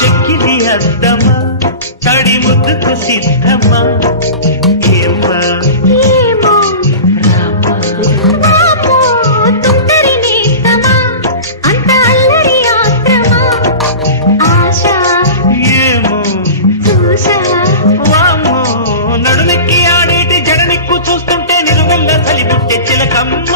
చెక్కిది అద్దమా? తడి ముద్దుకు సిద్ధమా? ఏమ్మా? నడుమెక్కి ఆడేటి జడనెక్కు చూస్తుంటే నిలువల్ల చలి పుట్టే చిలకమ్మ